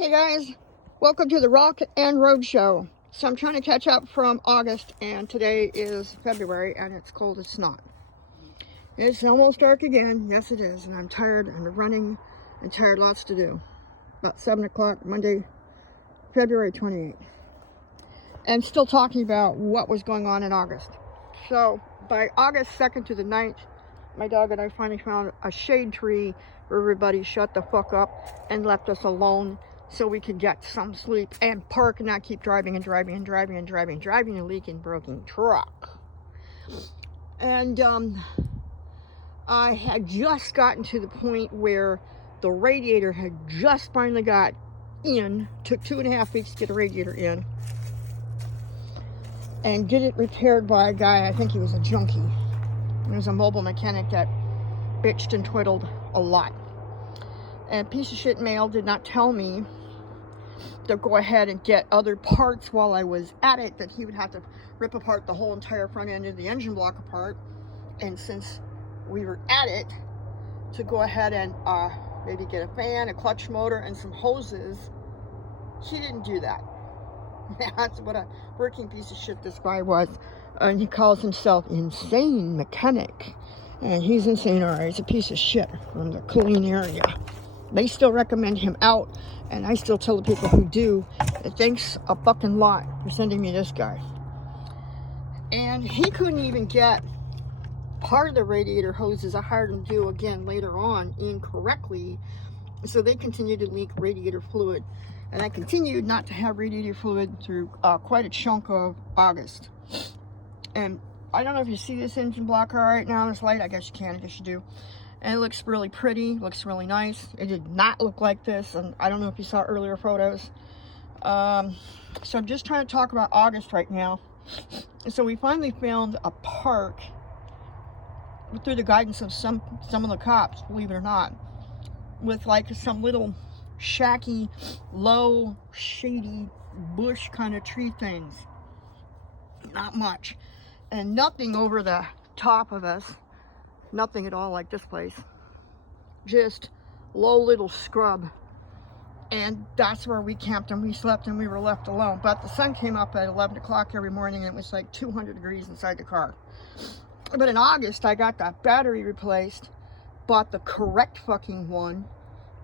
Hey guys, welcome to the Rock and Road Show. So I'm trying to catch up from August, and today is February, and it's cold as snot. It's almost dark again. Yes, it is, and I'm tired and running and tired. Lots to do. About 7 o'clock Monday, February 28th. And still talking about what was going on in August. So by August 2nd to the 9th, my dog and I finally found a shade tree where everybody shut the fuck up and left us alone so we could get some sleep and park and not keep driving a leaking broken truck. And I had just gotten to the point where the radiator had just finally got in. Took 2.5 weeks to get the radiator in and get it repaired by a guy. I think he was a junkie. He was a mobile mechanic that bitched and twiddled a lot. And piece of shit mail did not tell me to go ahead and get other parts while I was at it, that he would have to rip apart the whole entire front end of the engine block apart. And since we were at it, to go ahead and maybe get a fan, a clutch motor, and some hoses. He didn't do that. That's what a working piece of shit this guy was. And he calls himself Insane Mechanic. And he's insane, alright. He's a piece of shit from the Killeen area. They still recommend him out, and I still tell the people who do, thanks a fucking lot for sending me this guy. And he couldn't even get part of the radiator hoses I hired him to do again later on incorrectly, so they continued to leak radiator fluid. And I continued not to have radiator fluid through quite a chunk of August. And I don't know if you see this engine block right now in this light. I guess you can, I guess you do. And it looks really pretty, looks really nice. It did not look like this, and I don't know if you saw earlier photos. So I'm just trying to talk about August right now. So we finally found a park through the guidance of some of the cops, believe it or not, with like some little shacky, low, shady bush kind of tree things. Not much. And nothing over the top of us. Nothing at all like this place. Just low little scrub. And that's where we camped and we slept and we were left alone. But the sun came up at 11 o'clock every morning and it was like 200 degrees inside the car. But in August, I got that battery replaced. Bought the correct fucking one.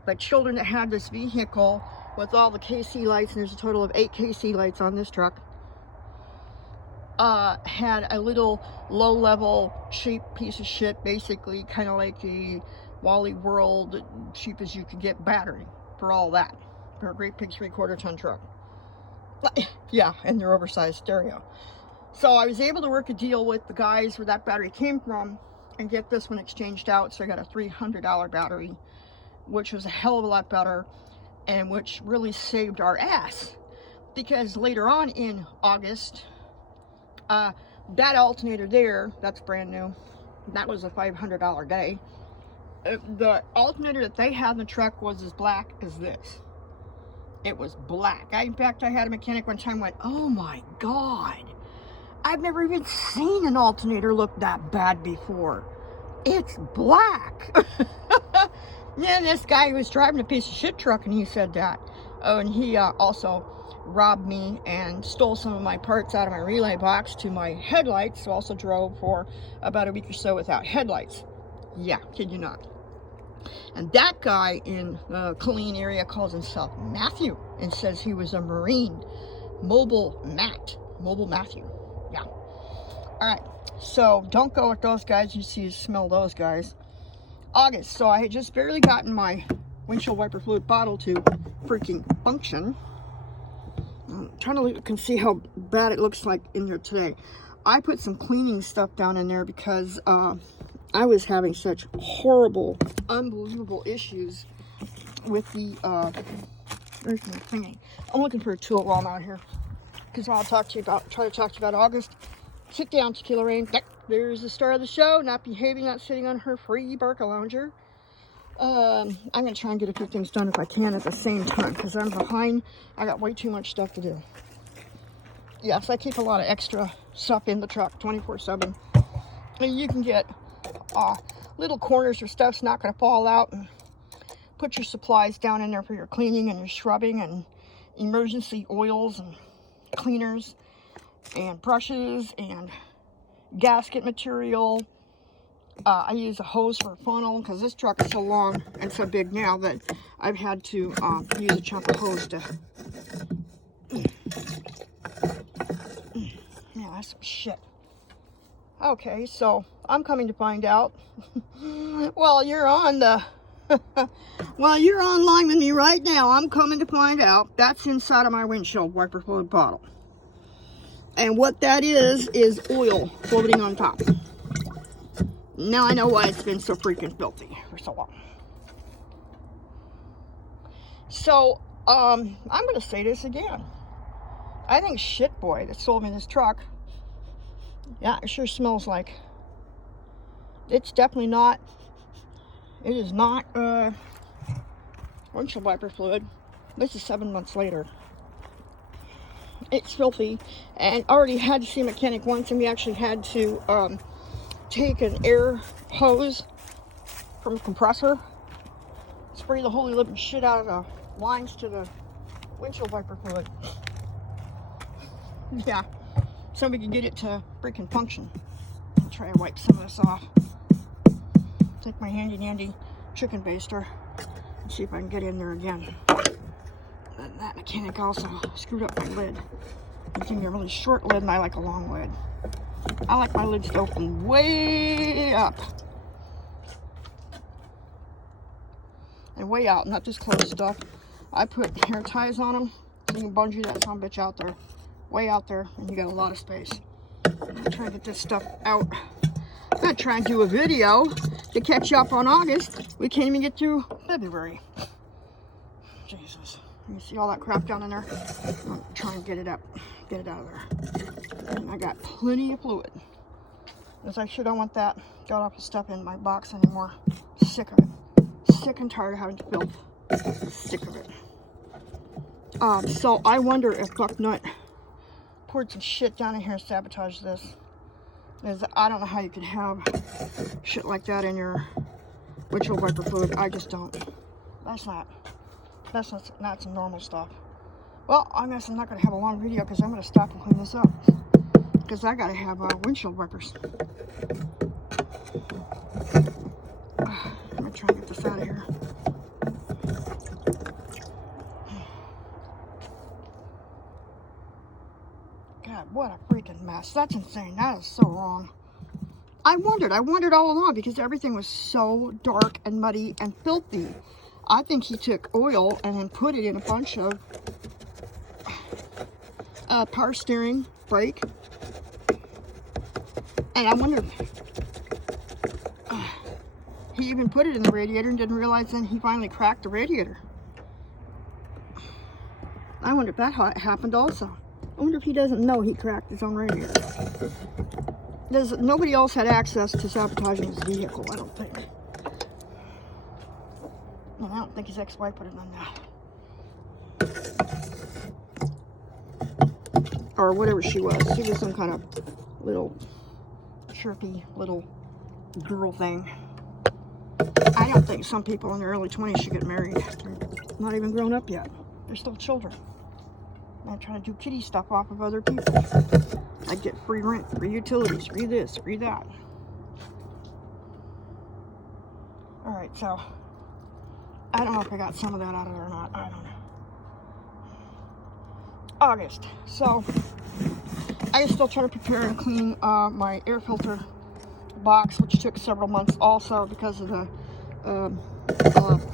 The children that had this vehicle with all the KC lights, and there's a total of 8 KC lights on this truck, had a little low-level cheap piece of shit, basically kind of like a Wally World, cheap as you can get battery for all that, for a great big 3/4 ton truck. Yeah, and their oversized stereo. So I was able to work a deal with the guys where that battery came from and get this one exchanged out. So I got a $300 battery, which was a hell of a lot better, and which really saved our ass, because later on in August, that alternator there, that's brand new, that was a $500 day. The alternator that they had in the truck was as black as this. It was black. In fact, I had a mechanic one time went, oh my god, I've never even seen an alternator look that bad before. It's black. Yeah, this guy was driving a piece of shit truck, and he said that. Oh, and he also robbed me and stole some of my parts out of my relay box to my headlights. So also drove for about a week or so without headlights. Yeah, kid you not. And that guy in the Killeen area calls himself Matthew and says he was a Marine. Mobile Matthew. Yeah. All right. So don't go with those guys. You see, smell those guys. August. So I had just barely gotten my windshield wiper fluid bottle to freaking function. I'm trying to look and see how bad it looks like in there today. I put some cleaning stuff down in there because I was having such horrible, unbelievable issues with the where's my thingy? I'm looking for a tool while I'm out here, because I'll try to talk to you about August. Sit down, Tequila Rain. There's the star of the show, not behaving, not sitting on her free Barca lounger. I'm going to try and get a few things done if I can at the same time, because I'm behind. I got way too much stuff to do. Yes, I keep a lot of extra stuff in the truck 24/7. And you can get little corners where stuff's not going to fall out. And put your supplies down in there for your cleaning and your scrubbing and emergency oils and cleaners and brushes and gasket material. I use a hose for a funnel because this truck is so long and so big now that I've had to use a chunk of hose to... Yeah, that's some shit. Okay, so I'm coming to find out, well, you're on the, well, you're online with me right now. I'm coming to find out that's inside of my windshield wiper fluid bottle. And what that is oil floating on top. Now I know why it's been so freaking filthy for so long. So, I'm going to say this again. I think shit boy that sold me this truck, yeah, it sure smells like, it's definitely not, it is not windshield wiper fluid. This is 7 months later. It's filthy, and already had to see a mechanic once, and we actually had to take an air hose from a compressor, spray the holy living shit out of the lines to the windshield wiper fluid. Yeah, so we can get it to freaking function. I'll try to wipe some of this off. Take my handy dandy chicken baster and see if I can get in there again. And that mechanic also screwed up my lid. He gave me a really short lid and I like a long lid. I like my lids to open way up. And way out, not this close stuff. I put hair ties on them so you can bungee that son of a bitch out there. Way out there, and you got a lot of space. I'm trying to get this stuff out. I'm gonna try and do a video to catch up on August. We can't even get through February. Jesus. You see all that crap down in there? I'm trying to get it up. Get it out of there. And I got plenty of fluid. Because I sure don't want that god awful stuff in my box anymore. Sick of it. Sick and tired of having to filth. Sick of it. So I wonder if Bucknut poured some shit down in here and sabotaged this. Because I don't know how you could have shit like that in your windshield wiper fluid. I just don't. That's not some normal stuff. Well, I guess I'm not going to have a long video because I'm going to stop and clean this up. Because I got to have windshield wipers. I'm going to try and get this out of here. God, what a freaking mess. That's insane. That is so wrong. I wondered all along because everything was so dark and muddy and filthy. I think he took oil and then put it in a bunch of power steering, brake. And I wonder if he even put it in the radiator and didn't realize then he finally cracked the radiator. I wonder if that happened also. I wonder if he doesn't know he cracked his own radiator. Nobody else had access to sabotaging his vehicle, I don't think. No, I don't think his ex-wife would have done that. Or whatever she was. She was some kind of little chirpy little girl thing. I don't think some people in their early 20s should get married. They're not even grown up yet. They're still children. I'm trying to do kitty stuff off of other people. I get free rent, free utilities, free this, free that. Alright, so I don't know if I got some of that out of there or not. I don't know. August. So I'm still trying to prepare and clean my air filter box, which took several months also because of the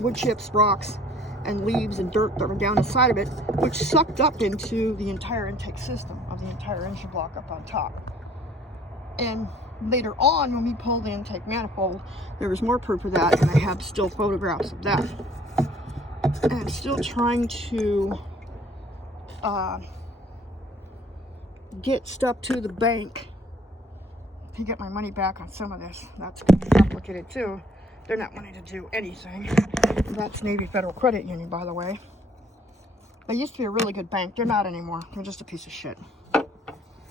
wood chips, rocks, and leaves and dirt that were down inside of it, which sucked up into the entire intake system of the entire engine block up on top. And later on, when we pulled the intake manifold, there was more proof of that, and I have still photographs of that. And I'm still trying to get stuff to the bank to get my money back on some of this. That's complicated too. They're not wanting to do anything. That's Navy Federal Credit Union, by the way. They used to be a really good bank. They're not anymore. They're just a piece of shit.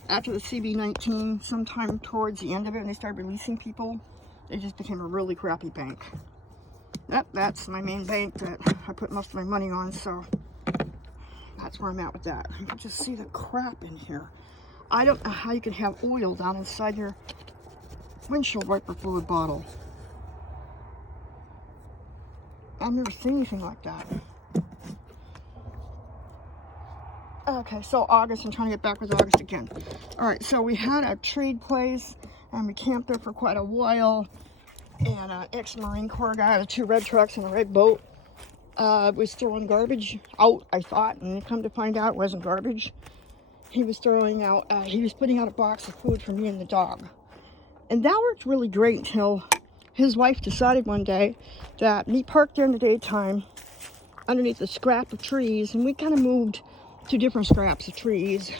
After the CB-19, sometime towards the end of it, and they started releasing people, they just became a really crappy bank. That's my main bank that I put most of my money on, so that's where I'm at with that. You can just see the crap in here. I don't know how you can have oil down inside your windshield wiper fluid bottle. I've never seen anything like that. Okay, so August, I'm trying to get back with August again. All right, so we had a trade place, and we camped there for quite a while. And an ex-Marine Corps guy with 2 red trucks and a red boat was throwing garbage out, I thought, and come to find out it wasn't garbage. He was throwing out, he was putting out a box of food for me and the dog. And that worked really great until his wife decided one day that me parked there in the daytime underneath the scrap of trees, and we kind of moved to different scraps of trees.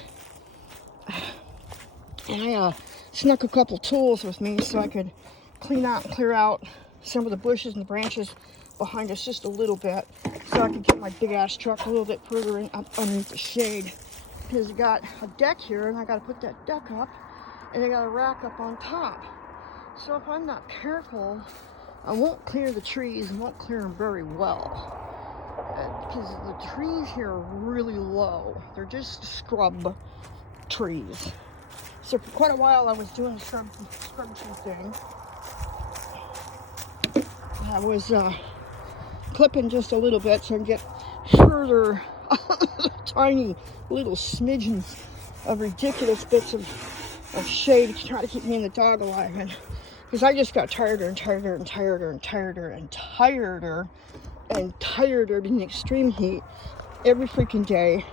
And I snuck a couple tools with me so I could clear out some of the bushes and the branches behind us just a little bit, so I could get my big ass truck a little bit further in up underneath the shade. Because you got a deck here, and I got to put that deck up, and I got a rack up on top. So if I'm not careful, I won't clear the trees and won't clear them very well. Because the trees here are really low. They're just scrub trees. So for quite a while I was doing the scrub tree thing. I was clipping just a little bit so I can get further tiny little smidgens of ridiculous bits of shade to try to keep me and the dog alive. And because I just got tireder and tireder and tireder and tireder and tireder and tireder in extreme heat every freaking day.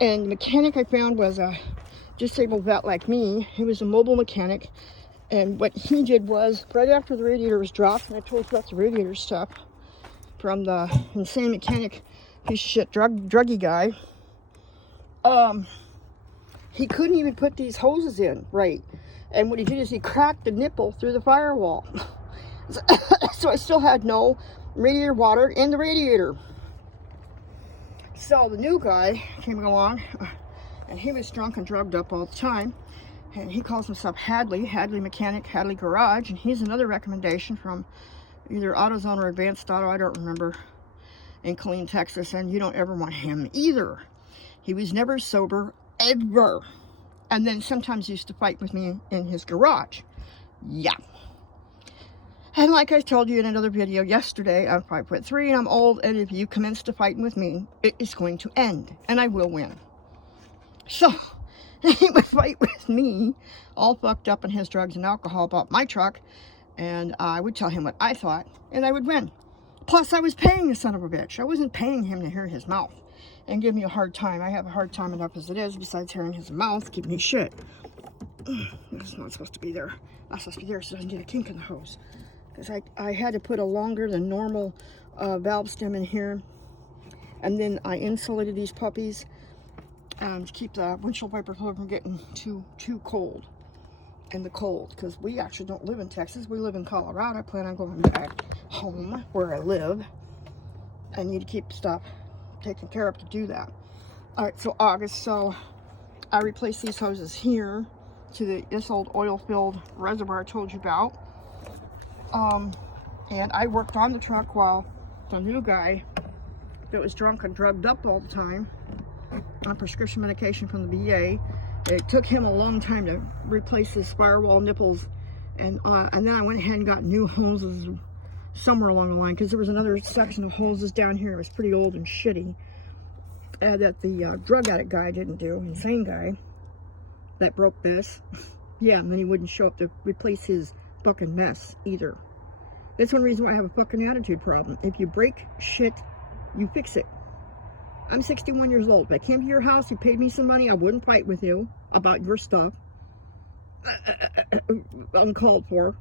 And the mechanic I found was a disabled vet like me. He was a mobile mechanic, and what he did was, right after the radiator was dropped, and I told you about the radiator stuff from the insane mechanic piece of shit druggy guy, he couldn't even put these hoses in right. And what he did is he cracked the nipple through the firewall. So I still had no radiator water in the radiator. So the new guy came along, and he was drunk and drugged up all the time. And he calls himself Hadley Mechanic, Hadley Garage. And he's another recommendation from either AutoZone or Advanced Auto, I don't remember, in Killeen, Texas. And you don't ever want him either. He was never sober, ever. And then sometimes used to fight with me in his garage. Yeah. And like I told you in another video yesterday, I'm 5'3" and I'm old, and if you commence to fighting with me, it is going to end, and I will win. So, he would fight with me, all fucked up in his drugs and alcohol about my truck, and I would tell him what I thought, and I would win. Plus, I was paying the son of a bitch. I wasn't paying him to hear his mouth and give me a hard time. I have a hard time enough as it is, besides hearing his mouth give me shit. It's not supposed to be there. Not supposed to be there, so it doesn't get a kink in the hose. Because I had to put a longer than normal valve stem in here. And then I insulated these puppies to keep the windshield wiper fluid from getting too cold in the cold. Because we actually don't live in Texas. We live in Colorado. I plan on going back home where I live. I need to keep stuff taken care of to do that. Alright, so August. So I replaced these hoses here to this old oil-filled reservoir I told you about. And I worked on the truck while the new guy that was drunk and drugged up all the time on prescription medication from the VA. It took him a long time to replace his firewall nipples, and then I went ahead and got new hoses somewhere along the line, because there was another section of hoses down here. It was pretty old and shitty that the drug addict guy didn't do, insane guy that broke this. Yeah, and then he wouldn't show up to replace his fucking mess either. That's one reason why I have a fucking attitude problem. If you break shit, you fix it. I'm 61 years old. If I came to your house, you paid me some money, I wouldn't fight with you about your stuff. Uncalled for.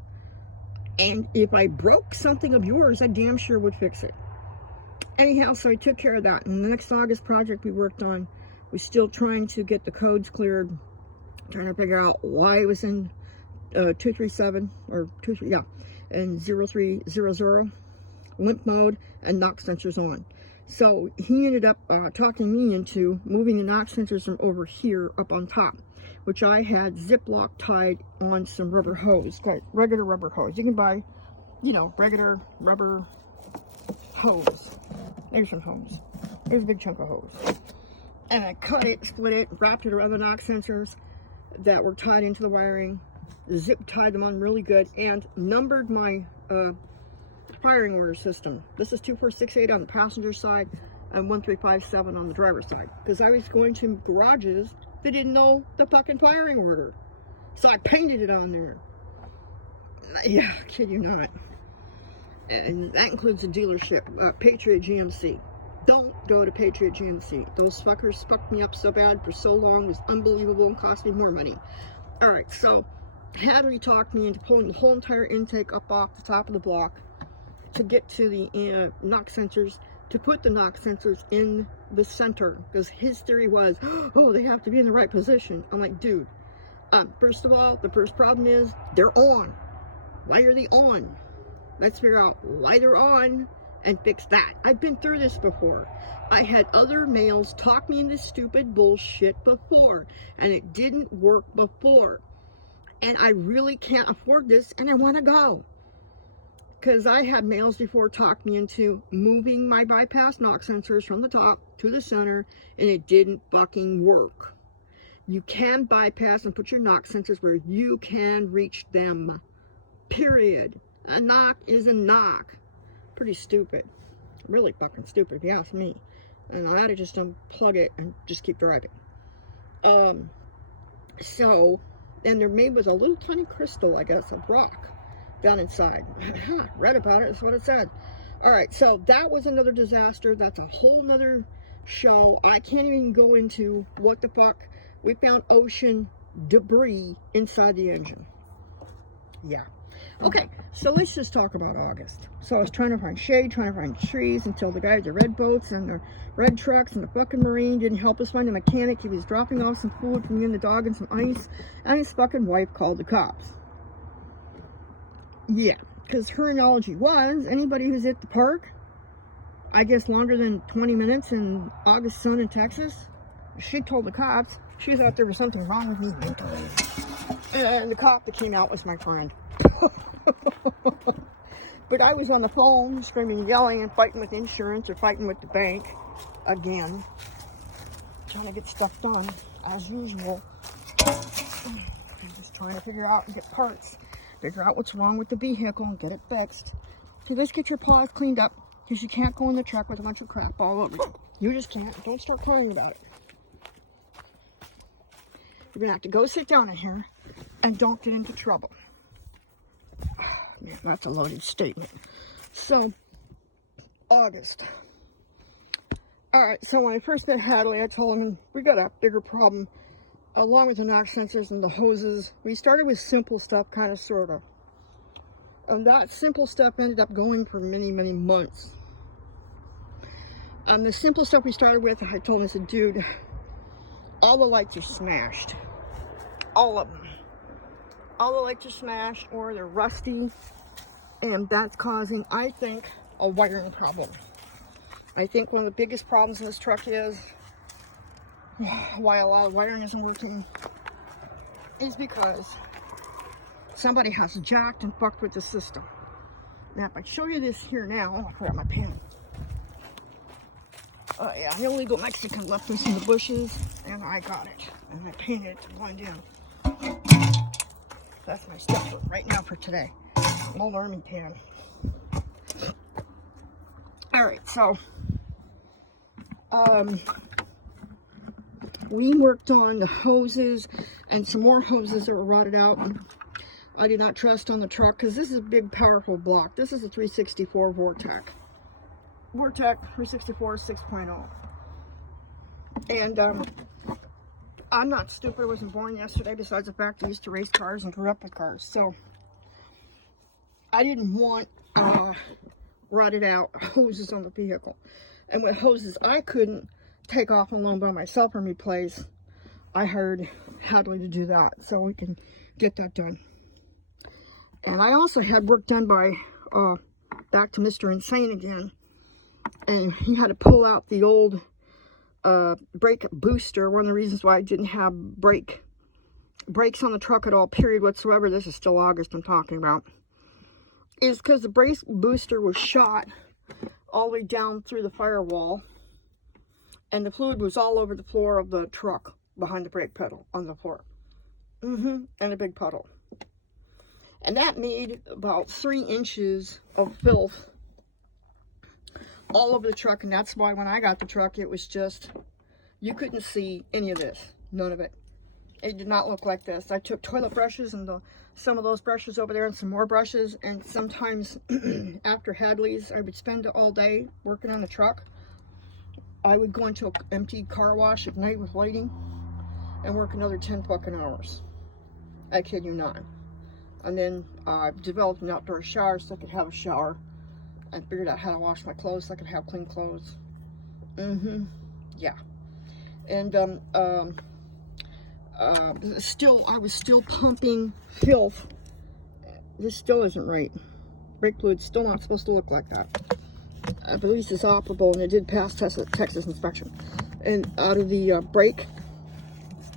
And if I broke something of yours, I damn sure would fix it. Anyhow, so I took care of that. And the next August project we worked on was still trying to get the codes cleared, trying to figure out why it was in 237 or 23, yeah, and 0300 limp mode and knock sensors on. So he ended up talking me into moving the knock sensors from over here up on top, which I had Ziploc tied on some rubber hose, regular rubber hose. You can buy, you know, regular rubber hose. There's some hose. There's a big chunk of hose. And I cut it, split it, wrapped it around the knock sensors that were tied into the wiring, zip tied them on really good, and numbered my firing order system. This is 2468 on the passenger side and 1357 on the driver's side, because I was going to garages that didn't know the fucking firing order. So I painted it on there. Yeah, kid you not. And that includes the dealership, Patriot GMC. Don't go to Patriot GMC. Those fuckers fucked me up so bad for so long. It was unbelievable and cost me more money. Alright, so Hattery talked me into pulling the whole entire intake up off the top of the block to get to the knock sensors, to put the knock sensors in the center, because his theory was, oh, they have to be in the right position. I'm like, dude, first of all, the first problem is they're on. Why are they on? Let's figure out why they're on and fix that. I've been through this before. I had other males talk me into stupid bullshit before, and it didn't work before. And I really can't afford this, and I want to go. Because I had males before talk me into moving my bypass knock sensors from the top to the center, and it didn't fucking work. You can bypass and put your knock sensors where you can reach them. Period. A knock is a knock. Pretty stupid. Really fucking stupid if you ask me. And I had to just unplug it and just keep driving. So, and they're made with a little tiny crystal, I guess, of rock down inside. Read about it, that's what it said. Alright, so that was another disaster. That's a whole nother show. I can't even go into what the fuck. We found ocean debris inside the engine. Yeah. Okay, so let's just talk about August. So I was trying to find shade, trying to find trees, until the guy with the red boats and the red trucks and the fucking marine didn't help us find a mechanic. He was dropping off some food for me and the dog and some ice, and his fucking wife called the cops. Yeah, because her analogy was, anybody who's at the park, I guess longer than 20 minutes in August sun in Texas, she told the cops she thought there was something wrong with me mentally. And the cop that came out was my friend. But I was on the phone screaming, yelling, and fighting with insurance or fighting with the bank again, trying to get stuff done as usual. I'm just trying to figure out and get parts, figure out what's wrong with the vehicle and get it fixed. See, let's get your paws cleaned up, because you can't go in the truck with a bunch of crap all over you. You just can't. Don't start crying about it. You're gonna have to go sit down in here and don't get into trouble. Man, that's a loaded statement. So, August. Alright, so when I first met Hadley, I told him we got a bigger problem along with the knock sensors and the hoses. We started with simple stuff, kind of, sort of. And that simple stuff ended up going for many, many months. The simple stuff we started with, I told him, I said, dude, all the lights are smashed. All of them. All the lights are smashed or they're rusty, and that's causing, I think, a wiring problem. I think one of the biggest problems in this truck is why a lot of wiring isn't working is because somebody has jacked and fucked with the system. Now, if I show you this here now, I forgot my pen. Yeah, an illegal Mexican left this in the bushes, and I got it, and I painted it to blend in. That's my stuff right now for today. An old army pan. Alright, so we worked on the hoses and some more hoses that were rotted out. And I did not trust on the truck because this is a big, powerful block. This is a 364 Vortec. Vortec 364 6.0. And I'm not stupid. I wasn't born yesterday, besides the fact I used to race cars and grew up with cars. So I didn't want rotted out hoses on the vehicle. And with hoses I couldn't take off alone by myself and replace, I hired Hadley to do that so we can get that done. And I also had work done by back to Mr. Insane again. And he had to pull out the old brake booster. One of the reasons why I didn't have brakes on the truck at all, period whatsoever, this is still August I'm talking about, is because the brake booster was shot all the way down through the firewall. And the fluid was all over the floor of the truck behind the brake pedal on the floor. And a big puddle. And that made about 3 inches of filth all over the truck. And that's why when I got the truck, it was just, you couldn't see any of this. None of it. It did not look like this. I took toilet brushes and some of those brushes over there and some more brushes. And sometimes after Hadley's, I would spend all day working on the truck. I would go into an empty car wash at night with lighting and work another 10 fucking hours. I kid you not. And then I developed an outdoor shower so I could have a shower. I figured out how to wash my clothes so I could have clean clothes. Yeah. And I was still pumping filth. This still isn't right. Brake fluid's still not supposed to look like that. I believe it's operable, and it did pass Texas inspection. And out of the brake,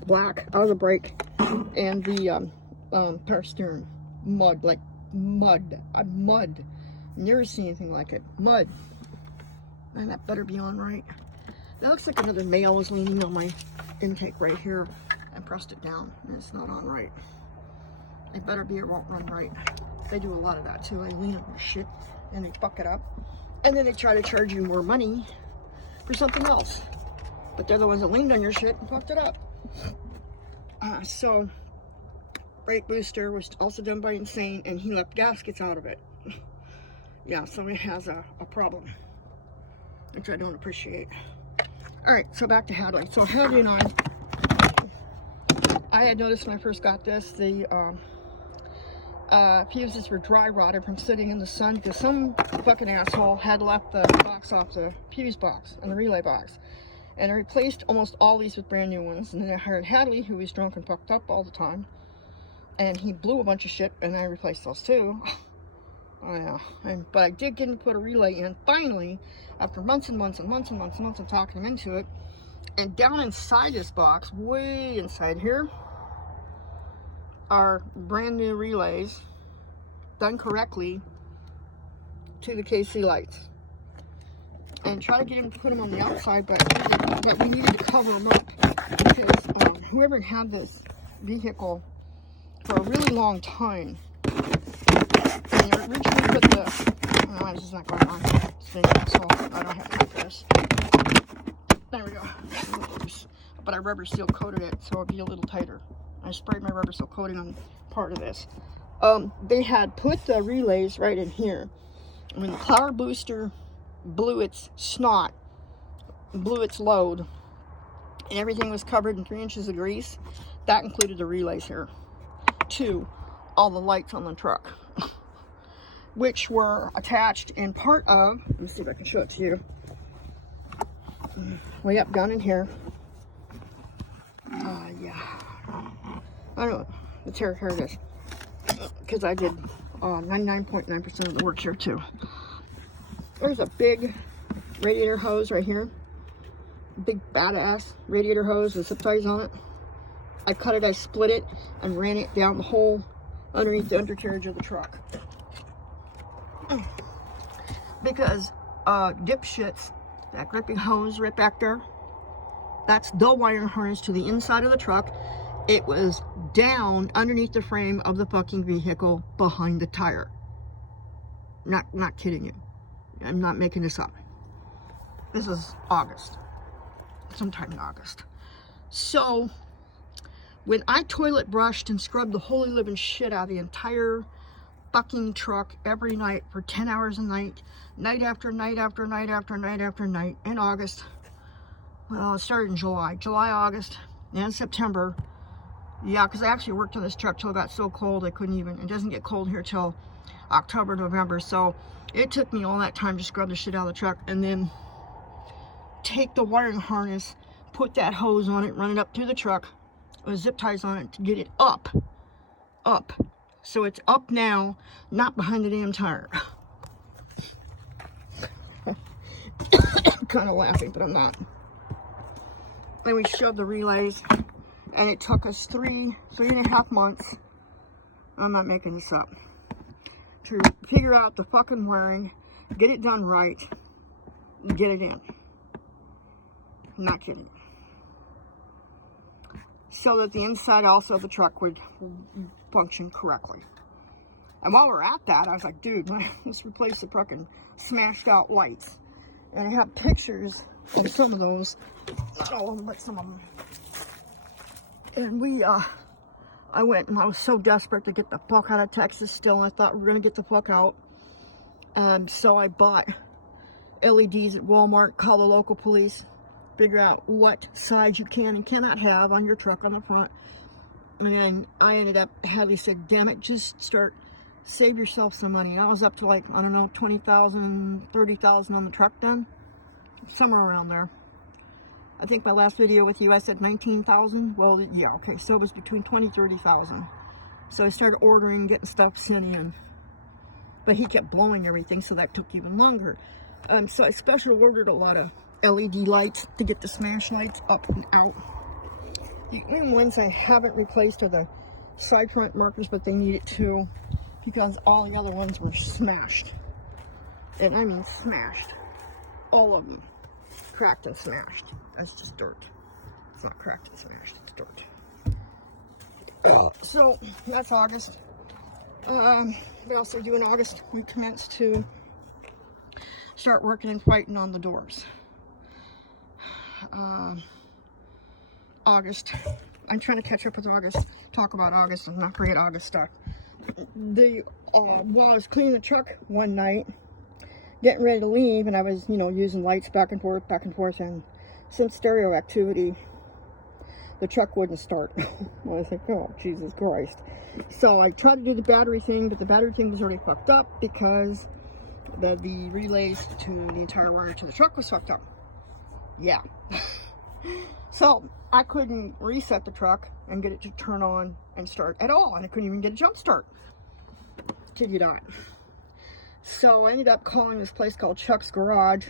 black out of the brake, and the power steering, mud, like mud. Mud. Never seen anything like it. Mud. Man, that better be on right. That looks like another male is leaning on my intake right here. I pressed it down, and it's not on right. It better be, it won't run right. They do a lot of that too. They lean on your shit, and they fuck it up. And then they try to charge you more money for something else. But they're the ones that leaned on your shit and fucked it up. So, brake booster was also done by Insane, and he left gaskets out of it. Yeah, so it has a problem, which I don't appreciate. Alright, so back to Hadley. So Hadley and I had noticed when I first got this, the fuses were dry rotted from sitting in the sun because some fucking asshole had left the box off the fuse box and the relay box. And I replaced almost all these with brand new ones. And then I hired Hadley, who was drunk and fucked up all the time. And he blew a bunch of shit, and I replaced those too. Oh yeah. But I did get him to put a relay in, finally, after months and months and months and months and months of talking him into it. And down inside this box, way inside here, are brand new relays done correctly to the KC lights. And try to get him to put them on the outside, but we needed to cover them up because whoever had this vehicle for a really long time, and they originally put the, oh, this is not going on, so I don't have to do this. There we go. But I rubber seal coated it so it'll be a little tighter. I sprayed my rubber seal coating on part of this. They had put the relays right in here. When the power booster blew its snot, blew its load, and everything was covered in 3 inches of grease, that included the relays here to all the lights on the truck, which were attached in part of, let me see if I can show it to you, way up down in here. Yeah, I don't know, here it is, because I did 99.9% of the work here too. There's a big radiator hose right here. Big badass radiator hose with zip ties on it. I cut it, I split it, and ran it down the hole underneath the undercarriage of the truck. Because dipshits, that gripping hose right back there, that's the wiring harness to the inside of the truck. It was down underneath the frame of the fucking vehicle behind the tire. Not kidding you. I'm not making this up. This is August. Sometime in August. So, when I toilet brushed and scrubbed the holy living shit out of the entire fucking truck every night for 10 hours a night, night after night after night after night after night in August, well, it started in July, August, and September. Yeah, because I actually worked on this truck till it got so cold I couldn't even, it doesn't get cold here till October, November, so it took me all that time to scrub the shit out of the truck and then take the wiring harness, put that hose on it, run it up through the truck with zip ties on it to get it up. So it's up now, not behind the damn tire. I'm kind of laughing, but I'm not. Then we shoved the relays, and it took us three and a half months, I'm not making this up, to figure out the fucking wiring, get it done right, get it in. Not kidding. So that the inside also of the truck would function correctly. And while we're at that, I was like, dude, let's replace the fucking smashed out lights. And I have pictures of some of those. Not all of them, but some of them. And I went and I was so desperate to get the fuck out of Texas still. I thought we were going to get the fuck out. So I bought LEDs at Walmart, called the local police, figure out what size you can and cannot have on your truck on the front. And then I ended up, they said, damn it, just save yourself some money. I was up to like, I don't know, 20,000, 30,000 on the truck then. Somewhere around there. I think my last video with you, I said 19,000. Well, yeah, okay, so it was between 20, 30,000. So I started ordering, getting stuff sent in. But he kept blowing everything, so that took even longer. So I special ordered a lot of LED lights to get the smash lights up and out. The only ones I haven't replaced are the side front markers, but they need it too, because all the other ones were smashed. And I mean smashed. All of them. Cracked and smashed. That's just dirt. It's not cracked and smashed, it's dirt. So that's August. What else I do in August? We commence to start working and fighting on the doors. August. I'm trying to catch up with August. Talk about August and not forget August stuff. While I was cleaning the truck one night, getting ready to leave, and I was, using lights back and forth, and some stereo activity, the truck wouldn't start. I was like, oh, Jesus Christ. So I tried to do the battery thing, but the battery thing was already fucked up because the relays to the entire wire to the truck was fucked up. Yeah. So I couldn't reset the truck and get it to turn on and start at all, and I couldn't even get a jump start. Kid you not. So I ended up calling this place called Chuck's Garage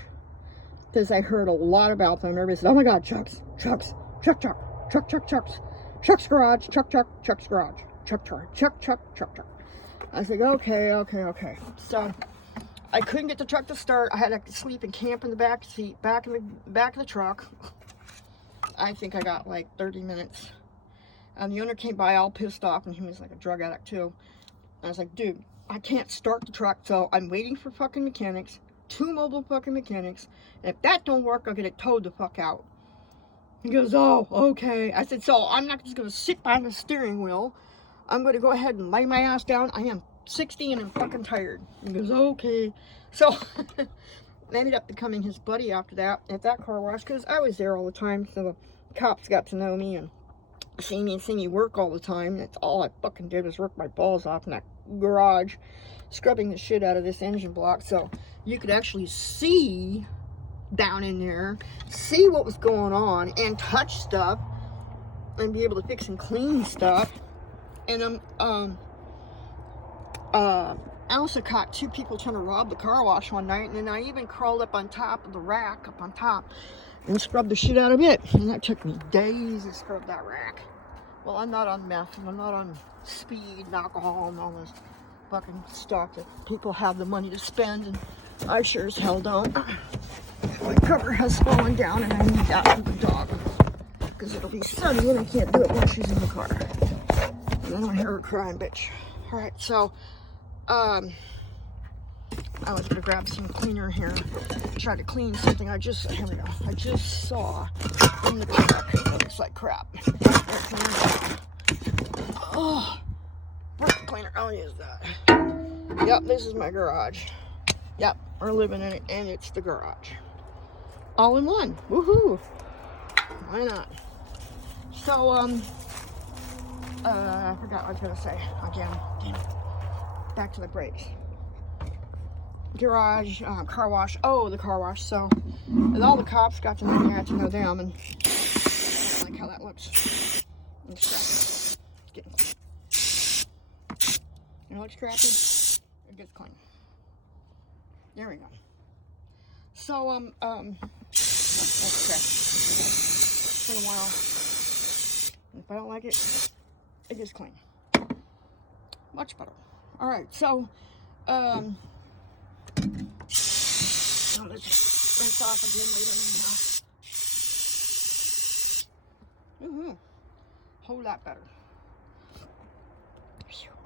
because I heard a lot about them. Everybody said, oh my God, Chuck's Garage, Chuck's Garage, Chuck. I was like, okay. So I couldn't get the truck to start. I had to sleep and camp in the back seat, back of the truck. I think I got like 30 minutes. And the owner came by all pissed off, and he was like a drug addict too. And I was like, dude, I can't start the truck, so I'm waiting for fucking mechanics, 2 mobile fucking mechanics, and if that don't work, I'll get it towed the fuck out. He goes, oh, okay. I said, so I'm not just going to sit behind the steering wheel. I'm going to go ahead and lay my ass down. I am 60 and I'm fucking tired. He goes, okay. So I ended up becoming his buddy after that at that car wash, because I was there all the time, so the cops got to know me and see me work all the time. That's all I fucking did was work my balls off in that garage, scrubbing the shit out of this engine block, so you could actually see down in there, see what was going on, and touch stuff, and be able to fix and clean stuff. And I also caught 2 people trying to rob the car wash one night, and then I even crawled up on top of the rack, up on top, and scrubbed the shit out of it. And that took me days to scrub that rack. Well, I'm not on meth, and I'm not on speed and alcohol and all this fucking stuff that people have the money to spend, and I sure as hell don't. My cover has fallen down, and I need that for the dog, because it'll be sunny, and I can't do it while she's in the car. And then I hear her crying, bitch. Alright, so, I was gonna grab some cleaner here, try to clean something here we go. I just saw in the truck. It looks like crap. Oh, brake cleaner, I'll use that. Yep, this is my garage. Yep, we're living in it, and it's the garage. All in one, woohoo! Why not? So, I forgot what I was gonna say again. Damn it. Back to the brakes. Garage, car wash. Oh, the car wash. So, and all the cops got to know me, I got to know them, and I like how that looks. It's crappy. It's getting clean. You know what's crappy? It gets clean. There we go. So, that's crappy. It's been a while. And if I don't like it, it gets clean. Much better. Alright, so, let's rinse off again later anyhow. Whole lot better.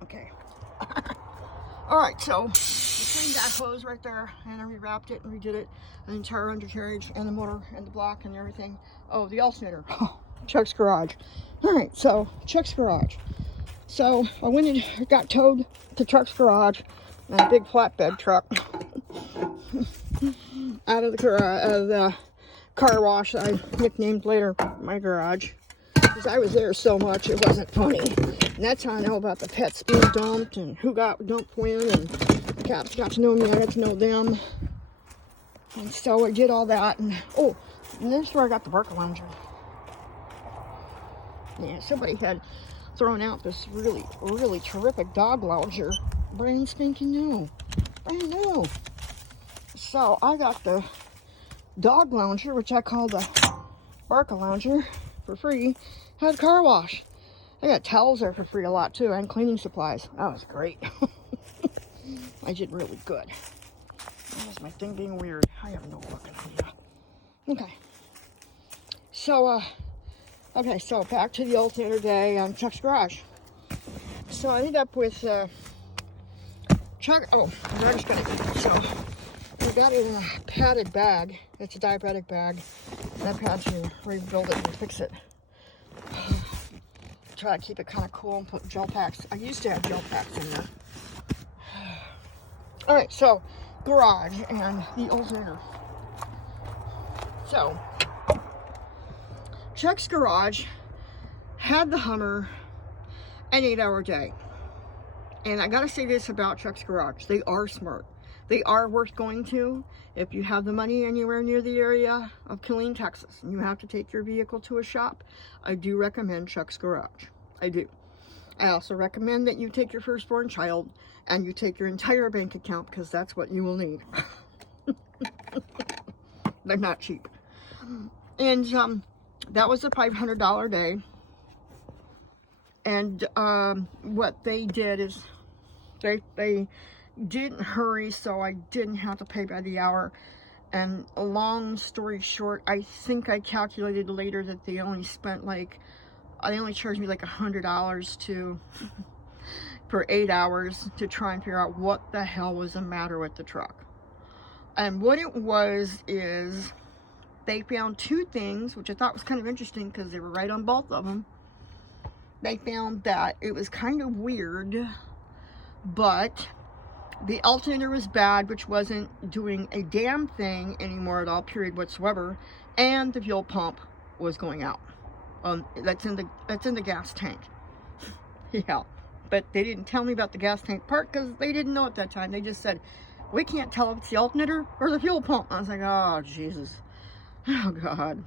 Okay. Alright, so we cleaned that hose right there, and I rewrapped it and redid it, the entire undercarriage and the motor and the block and everything. Oh, the alternator. Chuck's garage. Alright, so Chuck's garage. So I went and got towed to Chuck's garage, in a big flatbed truck, out of the car wash that I nicknamed later my garage, because I was there so much it wasn't funny. And that's how I know about the pets being dumped and who got dumped when, and the cats got to know me, I got to know them. And so I did all that, and and this is where I got the Barker Lounger. Yeah, somebody had thrown out this really, really terrific dog lounger, brand spanking new. Brand new. So I got the dog lounger, which I call the Barker Lounger, for free. Had a car wash. I got towels there for free a lot too, and cleaning supplies. That was great. I did really good. That was my thing being weird. I have no fucking idea. Okay. So, so back to the alternator day on Chuck's garage. So I ended up with Chuck. Oh, I just got it. So we got it in a padded bag. It's a diabetic bag. And I've had to rebuild it and fix it. Try to keep it kind of cool and put gel packs. I used to have gel packs in there. Alright, so garage and the alternator. So Chuck's garage had the Hummer an 8-hour day. And I gotta say this about Chuck's garage. They are smart. They are worth going to. If you have the money anywhere near the area of Killeen, Texas, and you have to take your vehicle to a shop, I do recommend Chuck's garage. I do. I also recommend that you take your firstborn child and you take your entire bank account, because that's what you will need. They're not cheap. And that was a $500 day. And what they did is they didn't hurry, so I didn't have to pay by the hour. And a long story short, I think I calculated later that they only spent they only charged me like $100 for 8 hours to try and figure out what the hell was the matter with the truck. And what it was is they found two things, which I thought was kind of interesting because they were right on both of them. They found that it was kind of weird, but the alternator was bad, which wasn't doing a damn thing anymore at all, period whatsoever, and the fuel pump was going out. That's in the gas tank. Yeah, but they didn't tell me about the gas tank part because they didn't know at that time. They just said, we can't tell if it's the alternator or the fuel pump. I was like, oh Jesus, oh God.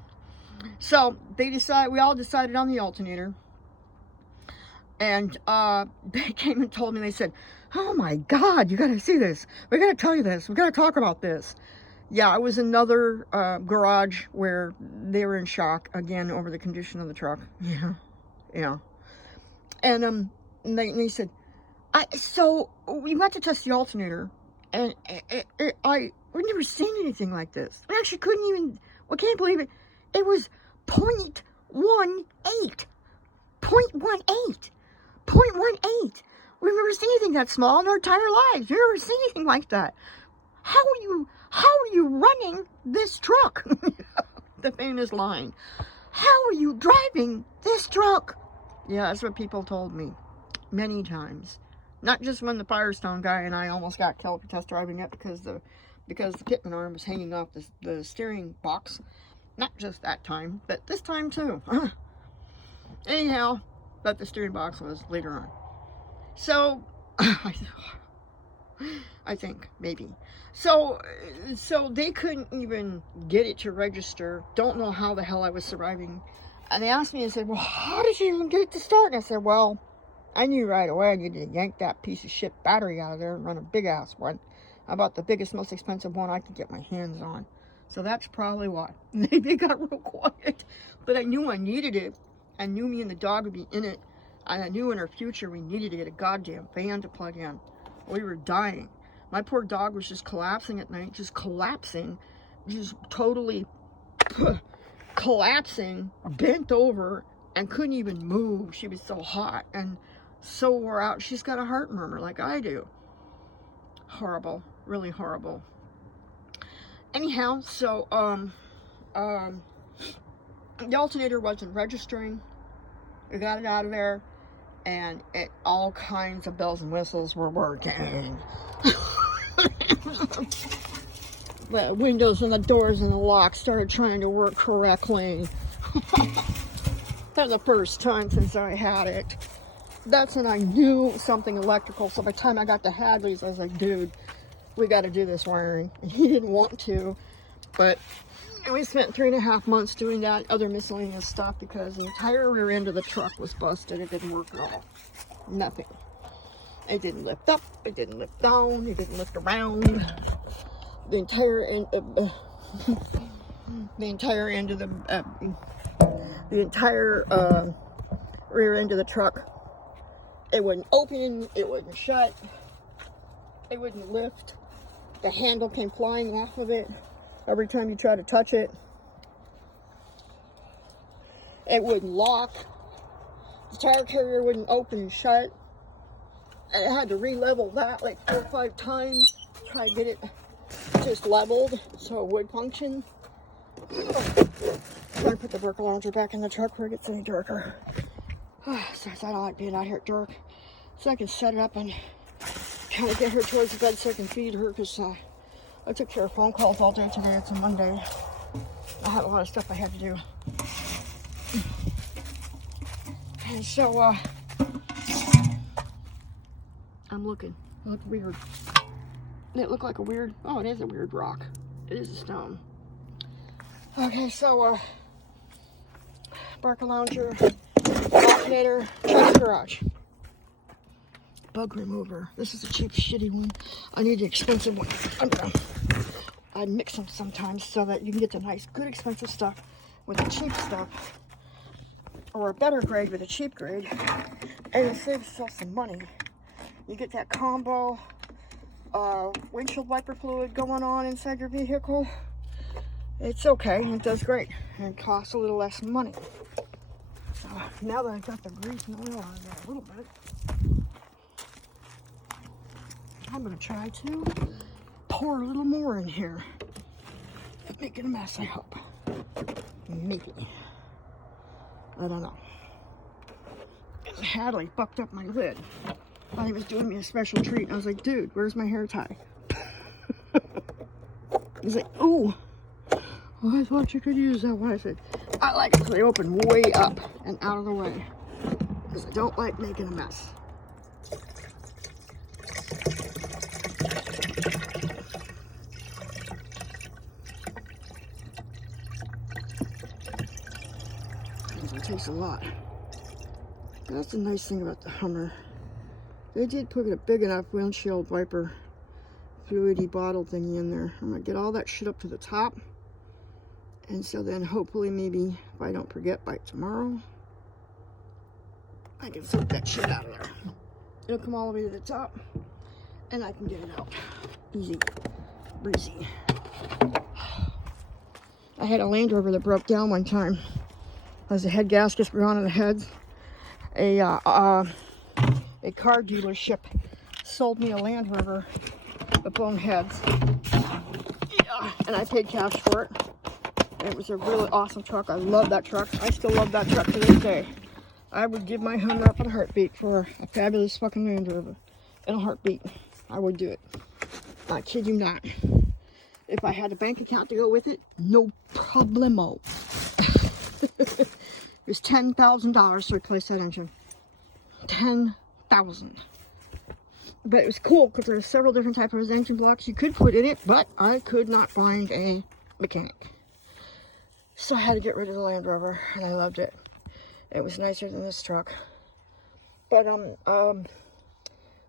So we all decided on the alternator. And they came and told me, they said, oh my God, you got to see this. We got to tell you this. We got to talk about this. Yeah, it was another garage where they were in shock again over the condition of the truck. Yeah. And they said, so we went to test the alternator, and we've never seen anything like this. I actually couldn't even, I can't believe it. It was 0.18. 0.18. 0.18. We've never seen anything that small in our entire lives. We've never seen anything like that. How are you running this truck? The famous line. How are you driving this truck? Yeah, that's what people told me many times. Not just when the Firestone guy and I almost got killed for test driving it because the pitman arm was hanging off the steering box. Not just that time, but this time too. Anyhow, but the steering box was later on. So, I think, maybe. So they couldn't even get it to register. Don't know how the hell I was surviving. And they asked me, and said, well, how did you even get it to start? And I said, well, I knew right away I needed to yank that piece of shit battery out of there and run a big ass one. How about the biggest, most expensive one I could get my hands on? So that's probably why. They got real quiet. But I knew I needed it. I knew me and the dog would be in it. And I knew in our future we needed to get a goddamn fan to plug in. We were dying. My poor dog was just collapsing at night, just collapsing. just totally collapsing, bent over, and couldn't even move. She was so hot and so wore out. She's got a heart murmur like I do. Horrible, really horrible. Anyhow, so the alternator wasn't registering. We got it out of there, and all kinds of bells and whistles were working. The windows and the doors and the locks started trying to work correctly. That was the first time since I had it. That's when I knew something electrical. So by the time I got to Hadley's, I was like, dude, we got to do this wiring. And he didn't want to, but we spent 3.5 months doing that other miscellaneous stuff because the entire rear end of the truck was busted. It didn't work at all. Nothing. It didn't lift up. It didn't lift down. It didn't lift around. The entire end of the entire rear end of the truck. It wouldn't open. It wouldn't shut. It wouldn't lift. The handle came flying off of it every time you try to touch it. It wouldn't lock. The tire carrier wouldn't open and shut. And I had to re-level that like 4 or 5 times to try to get it just leveled so it would function. I'm gonna put the Repare launcher back in the truck where it gets any darker. So I don't like being out here at dark. So I can set it up and kind of get her towards the bed so I can feed her, because I took care of phone calls all day today. It's a Monday. I had a lot of stuff I had to do. And so I'm looking. It looked weird. It looked like a weird, oh, it is a weird rock. It is a stone. Okay, so Repare launcher, alternator, check the garage. Bug remover. This is a cheap, shitty one. I need the expensive one. I mix them sometimes so that you can get the nice, good, expensive stuff with the cheap stuff, or a better grade with a cheap grade, and it saves yourself some money. You get that combo windshield wiper fluid going on inside your vehicle. It's okay. It does great, and it costs a little less money. Now that I've got the grease and oil on there a little bit, I'm going to try to pour a little more in here. Make it a mess, I hope. Maybe. I don't know. Hadley fucked up my lid. Thought he was doing me a special treat. I was like, dude, where's my hair tie? He's like, ooh, well, I thought you could use that one. I said, I like it so they open way up and out of the way, because I don't like making a mess. It takes a lot. That's the nice thing about the Hummer. They did put a big enough windshield wiper fluidy bottle thingy in there. I'm gonna get all that shit up to the top, and so then hopefully, maybe if I don't forget by tomorrow, I can flip that shit out of there. It'll come all the way to the top, and I can get it out easy breezy. I had a Land Rover that broke down one time as the head gaskets were on in the heads. A car dealership sold me a Land Rover with blown heads, and I paid cash for it. It was a really awesome truck. I love that truck. I still love that truck to this day. I would give my Hummer up in a heartbeat for a fabulous fucking Land Rover. In a heartbeat, I would do it. I kid you not. If I had a bank account to go with it, no problemo. It was $10,000 to replace that engine. $10,000. But it was cool because there were several different types of engine blocks you could put in it, but I could not find a mechanic. So I had to get rid of the Land Rover, and I loved it. It was nicer than this truck. But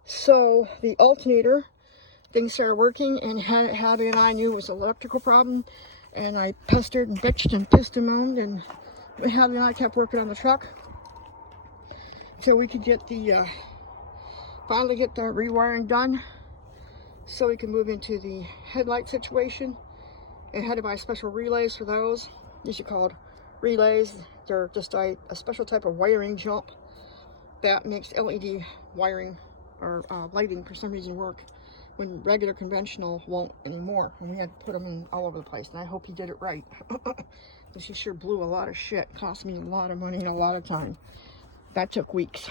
so the alternator, things started working, and Hattie and I knew it was an electrical problem, and I pestered and bitched and pissed and moaned, and Hattie and I kept working on the truck so we could get the finally get the rewiring done, so we can move into the headlight situation. I had to buy special relays for those. These are called relays. They're just a special type of wiring jump that makes LED wiring or lighting for some reason work when regular conventional won't anymore. And we had to put them in all over the place. And I hope he did it right. Because he sure blew a lot of shit. Cost me a lot of money and a lot of time. That took weeks.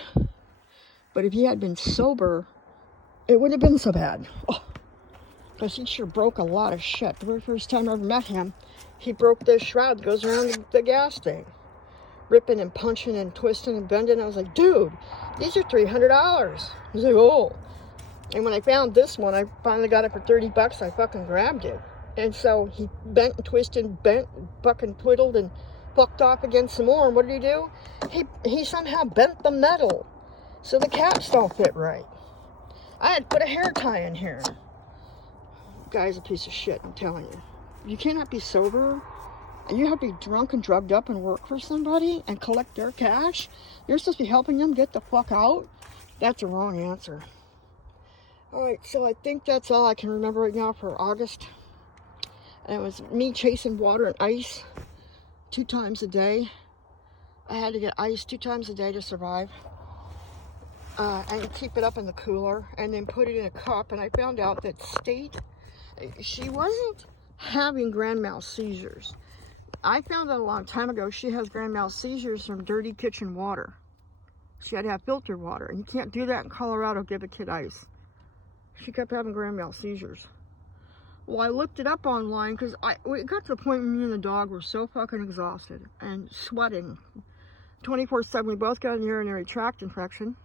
But if he had been sober, it wouldn't have been so bad. Because he sure broke a lot of shit. The very first time I ever met him, he broke this shroud that goes around the gas tank. Ripping and punching and twisting and bending. I was like, dude, these are $300. He's like, oh. And when I found this one, I finally got it for 30 bucks. I fucking grabbed it. And so he bent and twisted and bent, fucking twiddled and fucked off again some more. And what did he do? He somehow bent the metal so the caps don't fit right. I had to put a hair tie in here. Guy's a piece of shit, I'm telling you. You cannot be sober. And you have to be drunk and drugged up and work for somebody and collect their cash. You're supposed to be helping them get the fuck out. That's a wrong answer. All right, so I think that's all I can remember right now for August. And it was me chasing water and ice 2 times a day. I had to get ice 2 times a day to survive. And keep it up in the cooler and then put it in a cup. And I found out that she wasn't having grand mal seizures. I found out a long time ago she has grand mal seizures from dirty kitchen water. She had to have filtered water, and you can't do that in Colorado, give a kid ice. She kept having grand mal seizures. Well, I looked it up online because it got to the point where me and the dog were so fucking exhausted and sweating 24/7. We both got an urinary tract infection,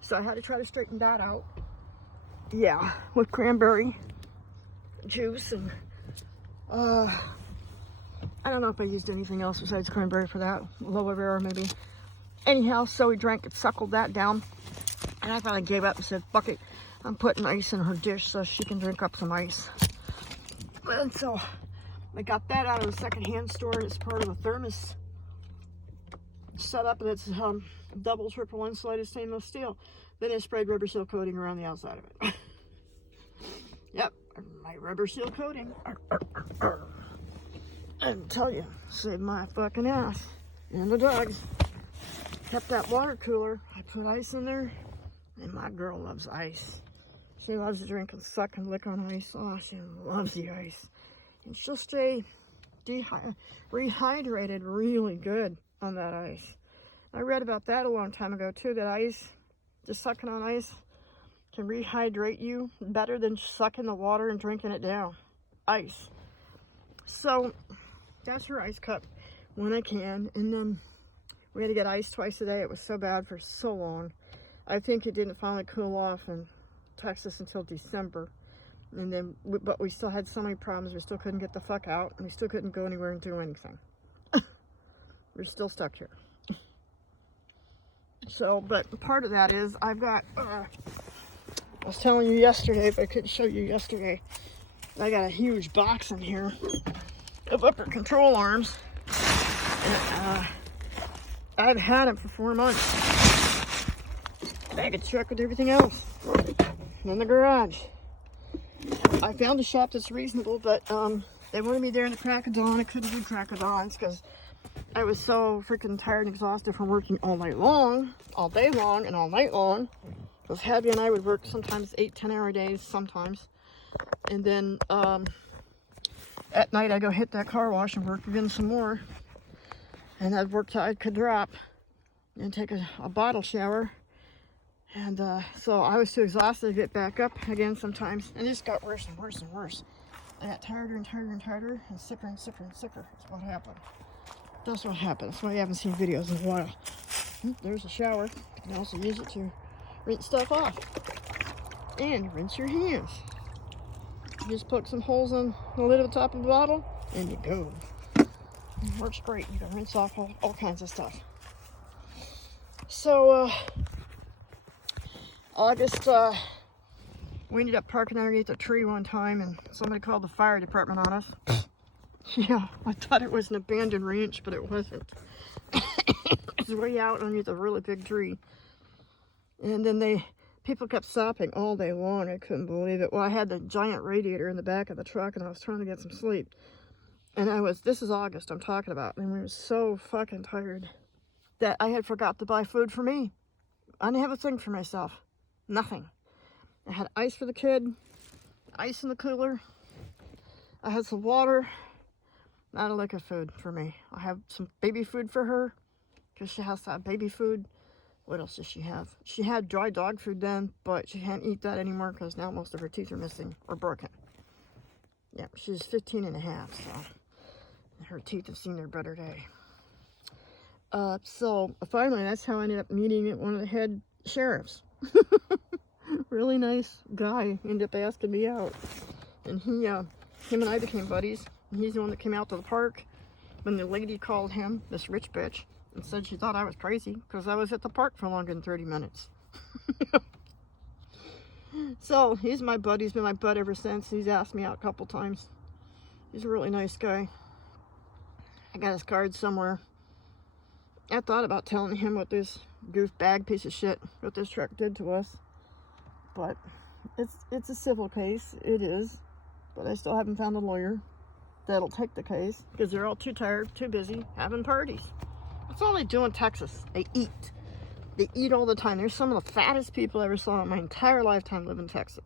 so I had to try to straighten that out. Yeah, with cranberry juice and I don't know if I used anything else besides cranberry for that. Aloe vera, maybe. Anyhow, so we drank it, suckled that down. And I finally gave up and said, fuck it. I'm putting ice in her dish so she can drink up some ice. And so I got that out of the secondhand store. And it's part of a thermos setup. And it's double, triple insulated stainless steel. Then I sprayed rubber seal coating around the outside of it. Yep, my rubber seal coating. I tell you, saved my fucking ass and the dogs. Kept that water cooler. I put ice in there, and my girl loves ice. She loves to drink and suck and lick on ice. Oh, she loves the ice. And she'll stay rehydrated really good on that ice. I read about that a long time ago, too, that ice, just sucking on ice, can rehydrate you better than sucking the water and drinking it down. Ice. So that's her ice cup when I can. And then we had to get ice twice a day. It was so bad for so long. I think it didn't finally cool off in Texas until December. And then, but we still had so many problems. We still couldn't get the fuck out. And we still couldn't go anywhere and do anything. We're still stuck here. So, but part of that is I've got, I was telling you yesterday, but I couldn't show you yesterday. I got a huge box in here of upper control arms. And, I've had them for 4 months. Bag of truck with everything else in the garage. I found a shop that's reasonable, but they wanted me there in the crack of dawn. I couldn't do crack of dawns because I was so freaking tired and exhausted from working all night long, all day long, and all night long. Because Abby and I would work sometimes 8-10 hour days, sometimes. And then at night I'd go hit that car wash and work again some more. And I'd work till I could drop and take a bottle shower. And so I was too exhausted to get back up again sometimes. And it just got worse and worse and worse. I got tighter and tighter and tighter and sicker and sicker and sicker. That's what happened. That's what happened. That's why you haven't seen videos in a while. There's a shower. You can also use it to rinse stuff off. And rinse your hands. You just poke some holes on the lid of the top of the bottle and you go. It works great. You can rinse off all kinds of stuff. So, August, we ended up parking underneath a tree one time and somebody called the fire department on us. Yeah, I thought it was an abandoned ranch, but it wasn't. It was way out underneath a really big tree. And then people kept stopping all day long. I couldn't believe it. Well, I had the giant radiator in the back of the truck and I was trying to get some sleep. And this is August I'm talking about, and we were so fucking tired that I had forgot to buy food for me. I didn't have a thing for myself. Nothing. I had ice for the kid, ice in the cooler. I had some water, not a lick of food for me. I have some baby food for her, because she has to have baby food. What else does she have? She had dry dog food then, but she can't eat that anymore because now most of her teeth are missing or broken. Yeah, she's 15 and a half, so her teeth have seen their better day. So finally, that's how I ended up meeting one of the head sheriffs. Really nice guy. Ended up asking me out, and him and I became buddies. And he's the one that came out to the park when the lady called him, this rich bitch, and said she thought I was crazy because I was at the park for longer than 30 minutes. So he's my buddy. He's been my bud ever since. He's asked me out a couple times. He's a really nice guy. I got his card somewhere. I thought about telling him what this goof bag piece of shit, what this truck did to us. But it's a civil case. It is. But I still haven't found a lawyer that'll take the case because they're all too tired, too busy having parties. That's all they do in Texas. They eat. They eat all the time. They're some of the fattest people I ever saw in my entire lifetime living in Texas.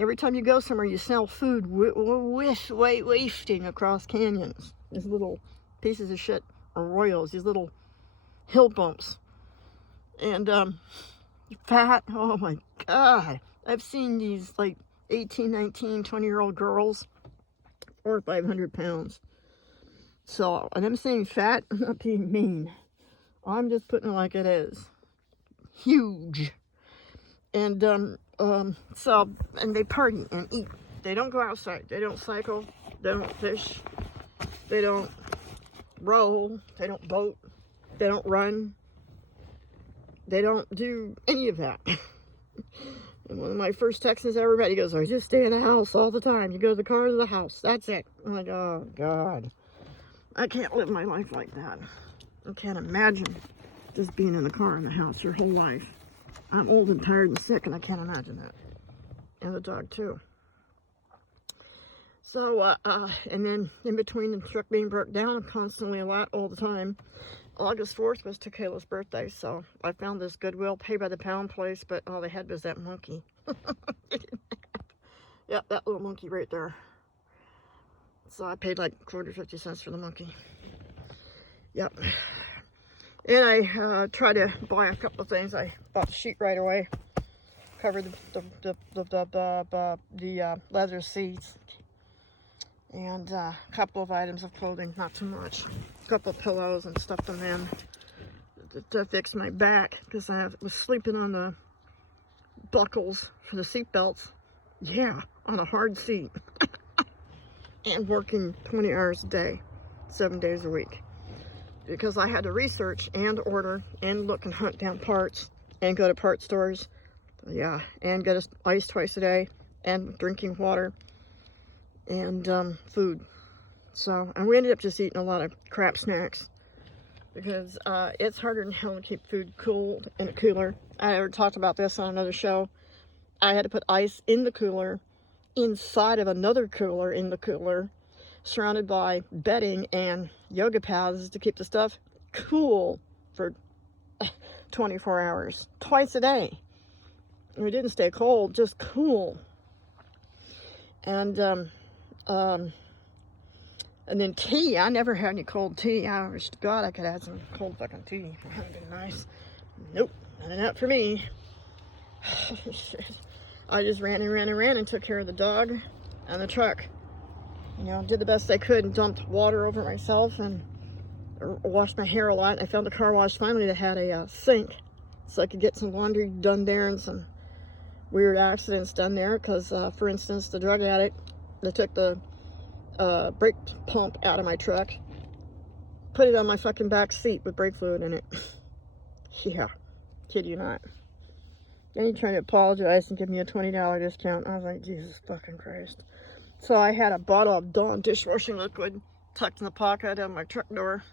Every time you go somewhere, you smell food wafting across canyons. These little pieces of shit arroyos, these little hill bumps. And fat, oh my God. I've seen these like 18, 19, 20-year-old girls, 400 or 500 pounds. So, and I'm saying fat, I'm not being mean. I'm just putting it like it is. Huge. And and they party and eat. They don't go outside. They don't cycle. They don't fish. They don't row. They don't boat. They don't run. They don't do any of that. And one of my first texts I ever met, he goes, I just stay in the house all the time. You go to the car to the house. That's it. I'm like, oh, God. I can't live my life like that. I can't imagine just being in the car and the house your whole life. I'm old and tired and sick, and I can't imagine that. And the dog, too. So, and then in between the truck being broke down constantly a lot all the time, August 4th was Tequila's birthday, so I found this Goodwill pay by the pound place, but all they had was that monkey. Yeah, that little monkey right there. So I paid like $1.50 for the monkey. Yep. And I tried to buy a couple of things. I bought the sheet right away. Covered the leather seats. And a couple of items of clothing, not too much. A couple of pillows and stuffed them in to fix my back because I was sleeping on the buckles for the seat belts. Yeah, on a hard seat. And working 20 hours a day, 7 days a week. Because I had to research and order and look and hunt down parts and go to part stores. Yeah, and get ice twice a day and drinking water and food. So, and we ended up just eating a lot of crap snacks because it's harder than hell to keep food cool in a cooler. I already talked about this on another show. I had to put ice in the cooler, inside of another cooler in the cooler, surrounded by bedding and yoga pads to keep the stuff cool for 24 hours, twice a day. And it didn't stay cold, just cool. And then tea. I never had any cold tea. I wish to God I could have some cold fucking tea. That would be nice. Nope, not enough for me. I just ran and took care of the dog and the truck. You know, did the best I could and dumped water over myself and washed my hair a lot. I found a car wash finally that had a sink so I could get some laundry done there and some weird accidents done there because, for instance, the drug addict that took the brake pump out of my truck, put it on my fucking back seat with brake fluid in it. Yeah, kid you not. Then he tried to apologize and give me a $20 discount. I was like, Jesus fucking Christ. So I had a bottle of Dawn dishwashing liquid tucked in the pocket of my truck door.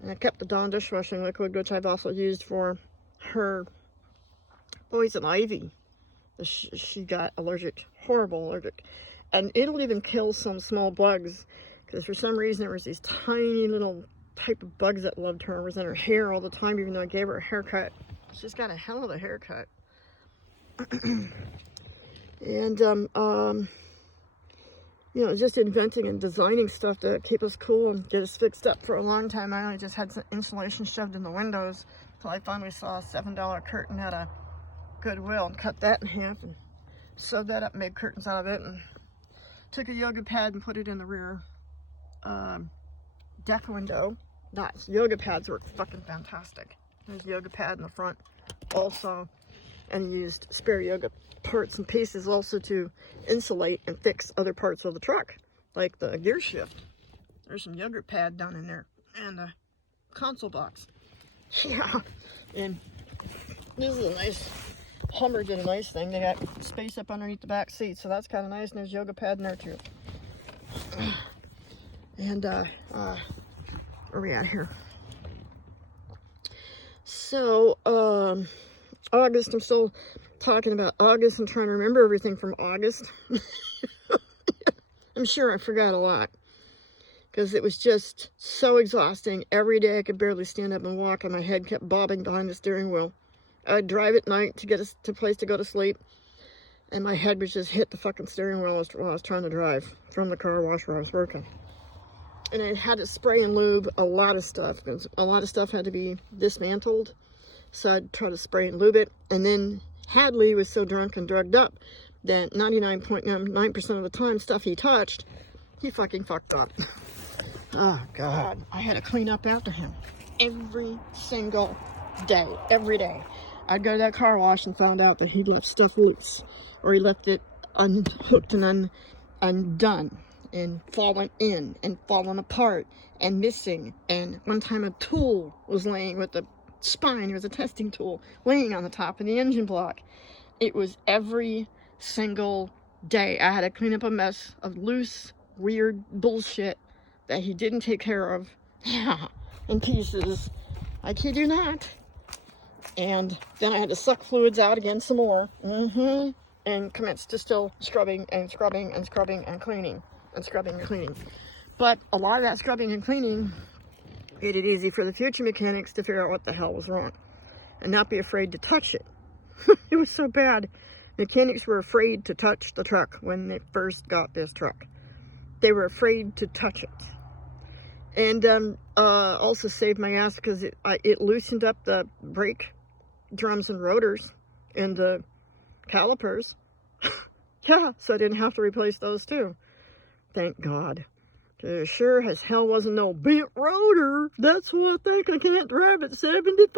And I kept the Dawn dishwashing liquid, which I've also used for her poison ivy. She got allergic, horrible allergic. And it'll even kill some small bugs. Because for some reason there was these tiny little type of bugs that loved her. It was in her hair all the time, even though I gave her a haircut. She's got a hell of a haircut. And, you know, just inventing and designing stuff to keep us cool and get us fixed up for a long time. I only just had some insulation shoved in the windows until I finally saw a $7 curtain at a Goodwill and cut that in half and sewed that up and made curtains out of it, and took a yoga pad and put it in the rear deck window. Nice. Yoga pads work fucking fantastic. There's a yoga pad in the front also, and used spare yoga parts and pieces also to insulate and fix other parts of the truck, like the gear shift. There's some yoga pad down in there, and the console box. Yeah, and this is a nice, Hummer did a nice thing. They got space up underneath the back seat, so that's kind of nice, and there's yoga pad in there too. And, where are we at here? So, August, I'm still talking about August. I'm trying to remember everything from August. I'm sure I forgot a lot, because it was just so exhausting. Every day I could barely stand up and walk, and my head kept bobbing behind the steering wheel. I'd drive at night to get to a place to go to sleep, and my head would just hit the fucking steering wheel while I was trying to drive from the car wash where I was working. And I had to spray and lube a lot of stuff, because a lot of stuff had to be dismantled. So I'd try to spray and lube it. And then Hadley was so drunk and drugged up that 99.9% of the time, stuff he touched, he fucking fucked up. Oh, God. I had to clean up after him every single day, every day. I'd go to that car wash and found out that he'd left stuff loose, or he left it unhooked and undone, and fallen in, and fallen apart, and missing. And one time a tool was laying with the spine, it was a testing tool, laying on the top of the engine block. It was every single day. I had to clean up a mess of loose, weird bullshit that he didn't take care of. Yeah, in pieces. I kid you not. And then I had to suck fluids out again some more. And commence to still scrubbing and scrubbing and scrubbing and cleaning. And scrubbing and cleaning. But a lot of that scrubbing and cleaning made it easy for the future mechanics to figure out what the hell was wrong. And not be afraid to touch it. It was so bad. Mechanics were afraid to touch the truck when they first got this truck. They were afraid to touch it. And also saved my ass because it loosened up the brake drums and rotors and the calipers. Yeah, so I didn't have to replace those too. Thank God. Sure as hell wasn't no bent rotor. That's why I think I can't drive at 75.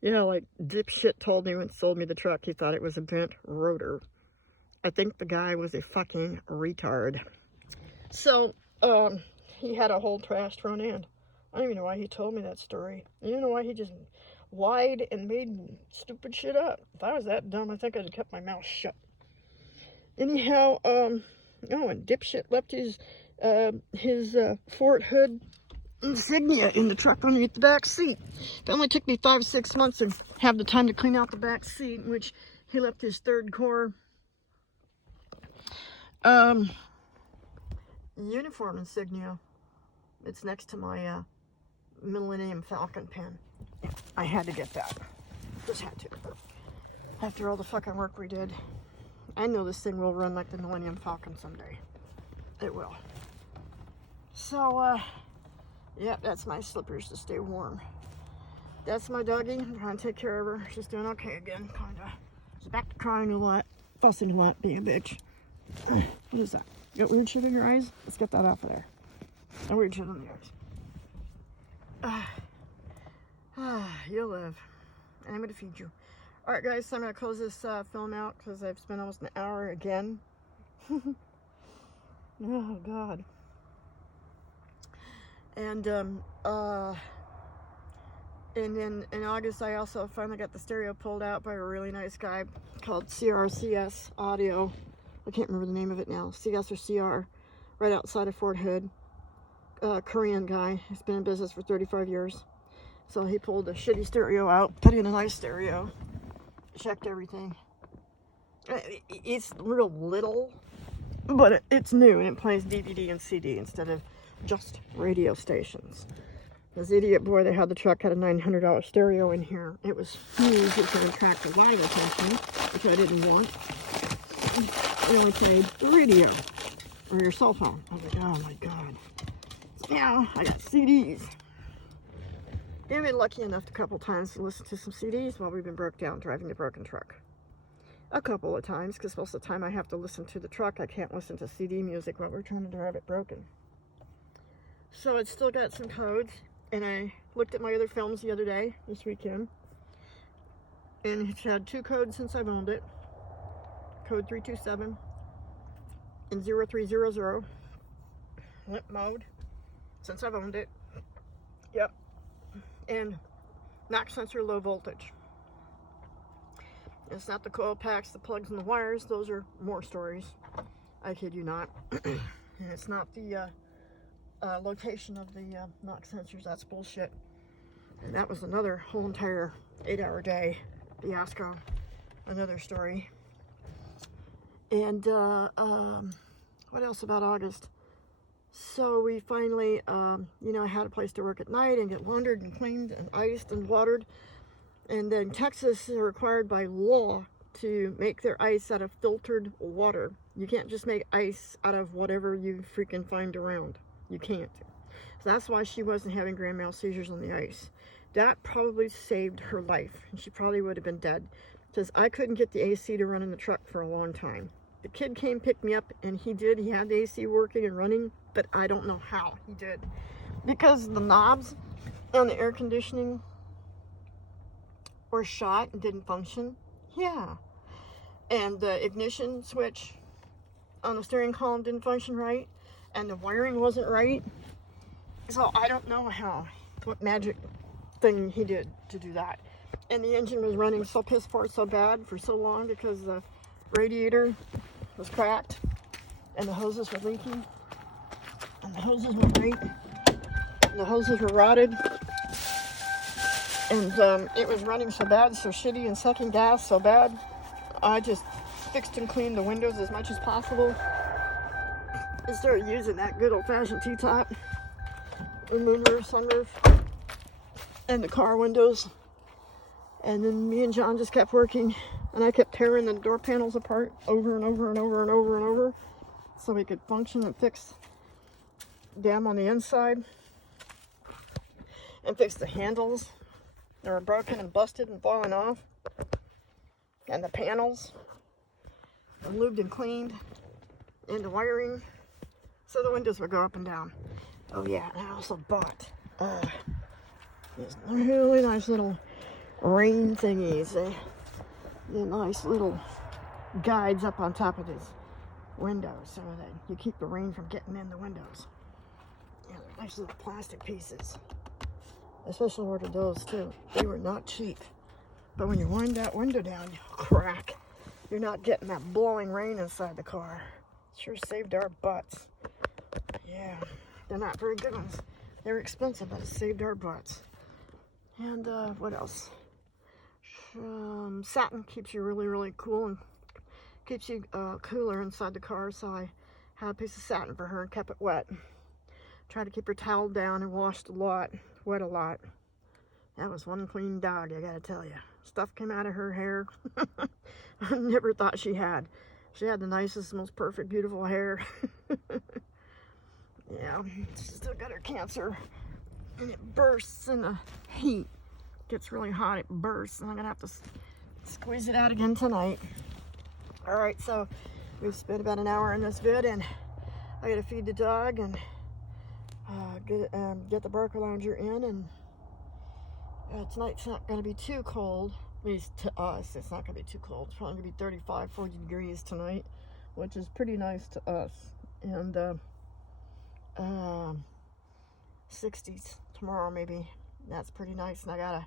Yeah, like dipshit told me when he sold me the truck, he thought it was a bent rotor. I think the guy was a fucking retard. So, he had a whole trashed front end. I don't even know why he told me that story. I don't even know why he just lied and made stupid shit up. If I was that dumb, I think I'd have kept my mouth shut. Anyhow, and dipshit left his Fort Hood insignia in the truck underneath the back seat. It only took me 5-6 months to have the time to clean out the back seat, in which he left his 3rd Corps uniform insignia. It's next to my Millennium Falcon pin. I had to get that. Just had to. After all the fucking work we did. I know this thing will run like the Millennium Falcon someday. It will. So, yeah, that's my slippers to stay warm. That's my doggie. I'm trying to take care of her. She's doing okay again, kinda. She's back to crying a lot, fussing a lot, being a bitch. What is that? You got weird shit in your eyes? Let's get that off of there. No weird shit in the eyes. You'll live. And I'm gonna feed you. Alright guys, so I'm gonna close this film out because I've spent almost an hour again. Oh God. And then in August I also finally got the stereo pulled out by a really nice guy called CRCS Audio. I can't remember the name of it now. CS or CR, right outside of Fort Hood. Korean guy. He's been in business for 35 years. So he pulled a shitty stereo out, put in a nice stereo, checked everything. It's real little, but it's new and it plays DVD and CD instead of just radio stations. This idiot boy that had the truck had a $900 stereo in here. It was huge. It could attract a lot of attention, which I didn't want. It only played the radio or your cell phone. I was like, oh my god. Now I got CDs. I've been lucky enough a couple times to listen to some CDs while we've been broke down driving the broken truck. A couple of times, because most of the time I have to listen to the truck. I can't listen to CD music while we're trying to drive it broken. So it's still got some codes. And I looked at my other films the other day, this weekend, and it's had 2 codes since I've owned it. Code 327 and 0300. Limp mode, since I've owned it. Yep. And knock sensor low voltage. It's not the coil packs, the plugs and the wires. Those are more stories. I kid you not. And it's not the location of the knock sensors. That's bullshit. And that was another whole entire 8-hour day fiasco. Another story. And what else about August? So we finally, you know, I had a place to work at night and get laundered and cleaned and iced and watered. And then Texas is required by law to make their ice out of filtered water. You can't just make ice out of whatever you freaking find around. You can't. So that's why she wasn't having grand mal seizures on the ice. That probably saved her life, and she probably would have been dead, because I couldn't get the AC to run in the truck for a long time. The kid came, picked me up, and he did. He had the AC working and running, but I don't know how he did. Because the knobs on the air conditioning were shot and didn't function. Yeah. And the ignition switch on the steering column didn't function right. And the wiring wasn't right. So I don't know what magic thing he did to do that. And the engine was running so piss poor so bad for so long because the radiator was cracked and the hoses were leaking and the hoses were right and the hoses were rotted and it was running so bad, so shitty, and sucking gas so bad. I just fixed and cleaned the windows as much as possible. I started using that good old-fashioned T-top, the moonroof, sunroof, and the car windows. And then me and John just kept working, and I kept tearing the door panels apart over and over and over and over and over so we could function and fix them on the inside and fix the handles. They were broken and busted and falling off. And the panels, and lubed and cleaned, and the wiring. So the windows would go up and down. Oh yeah, and I also bought these really nice little rain thingies. They're nice little guides up on top of these windows so that you keep the rain from getting in the windows. Yeah, they're nice little plastic pieces. I especially ordered those too. They were not cheap. But when you wind that window down, you crack. You're not getting that blowing rain inside the car. Sure saved our butts. Yeah, they're not very good ones. They're expensive, but it saved our butts. And what else? Satin keeps you really, really cool and keeps you cooler inside the car. So I had a piece of satin for her and kept it wet. Tried to keep her toweled down and washed a lot, wet a lot. That was one clean dog, I gotta tell you. Stuff came out of her hair I never thought she had. She had the nicest, most perfect, beautiful hair. Yeah, she's still got her cancer. And it bursts in the heat. It gets really hot, it bursts. And I'm gonna have to squeeze it out again tonight. All right, so we've spent about an hour in this vid, and I gotta feed the dog and get the Barker Lounger in, and tonight's not going to be too cold, at least to us. It's not going to be too cold. It's probably going to be 35, 40 degrees tonight, which is pretty nice to us. And 60s tomorrow maybe. That's pretty nice. And I got to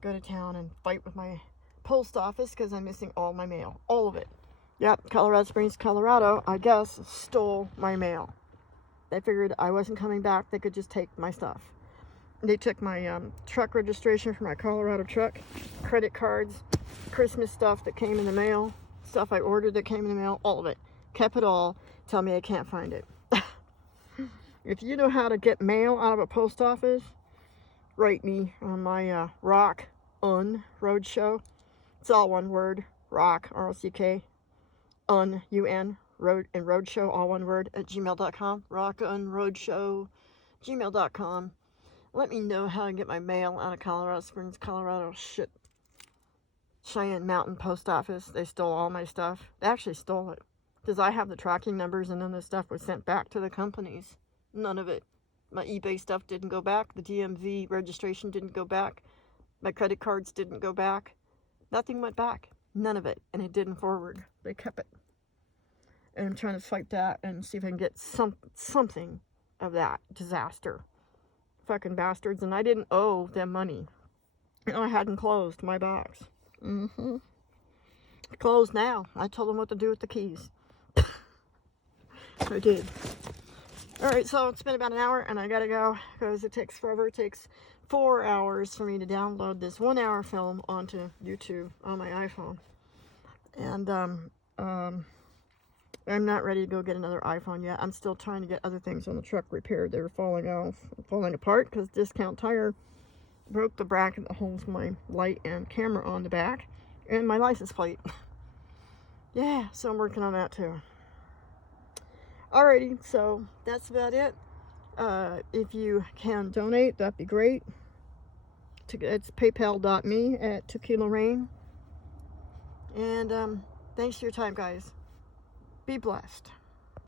go to town and fight with my post office because I'm missing all my mail. All of it. Yep, Colorado Springs, Colorado, I guess, stole my mail. They figured I wasn't coming back. They could just take my stuff. They took my truck registration for my Colorado truck, credit cards, Christmas stuff that came in the mail, stuff I ordered that came in the mail, all of it. kept it all, tell me I can't find it. If you know how to get mail out of a post office, write me on my Rock Roadshow. It's all one word, Rock, R-O-C-K, UN, Road, and Roadshow, all one word, at gmail.com. Roadshow, gmail.com. Let me know how to get my mail out of Colorado Springs, Colorado. Shit. Cheyenne Mountain Post Office. They stole all my stuff. They actually stole it. Because I have the tracking numbers and then the stuff was sent back to the companies. None of it. My eBay stuff didn't go back. The DMV registration didn't go back. My credit cards didn't go back. Nothing went back. None of it. And it didn't forward. They kept it. And I'm trying to fight that and see if I can get something of that disaster. Fucking bastards. And I didn't owe them money. And I hadn't closed my box. Closed now. I told them what to do with the keys. I did. Alright, so it's been about an hour and I gotta go because it takes forever. It takes 4 hours for me to download this 1 hour film onto YouTube on my iPhone. And I'm not ready to go get another iPhone yet. I'm still trying to get other things on the truck repaired. They were falling apart because Discount Tire broke the bracket that holds my light and camera on the back and my license plate. Yeah, so I'm working on that too. Alrighty, so that's about it. If you can donate, that'd be great. It's paypal.me at Tequila Rain. And thanks for your time, guys. Be blessed.